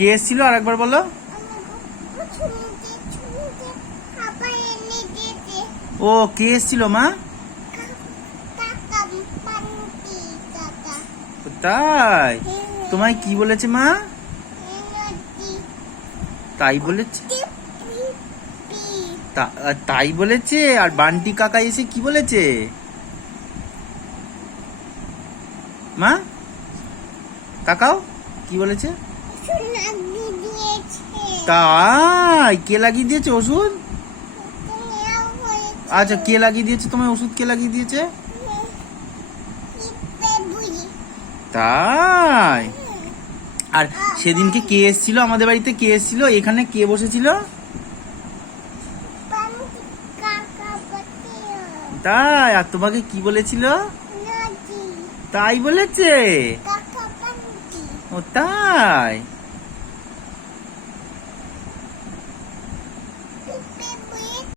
কে এসেছিল আরেকবার বলো। ও কে এসেছিল মা? তাই তোমায় কি বলেছে মা? তাই বলেছে? তাই বলেছে। আর বান্টি কাকা এসে কি বলেছে মা? কাকাও কি বলেছে? তাই কে লাগিয়ে দিয়েছে ওষুধ? আচ্ছা কে লাগিয়ে দিয়েছে তোমায় ওষুধ? কে লাগিয়ে দিয়েছে? তাই। আর সেদিনকে কে এসেছিল আমাদের বাড়িতে? কে এসেছিল এখানে? কে বসেছিল? তাই। আর তোমাকে কি বলেছিল? তাই বলেছে। ও তাই।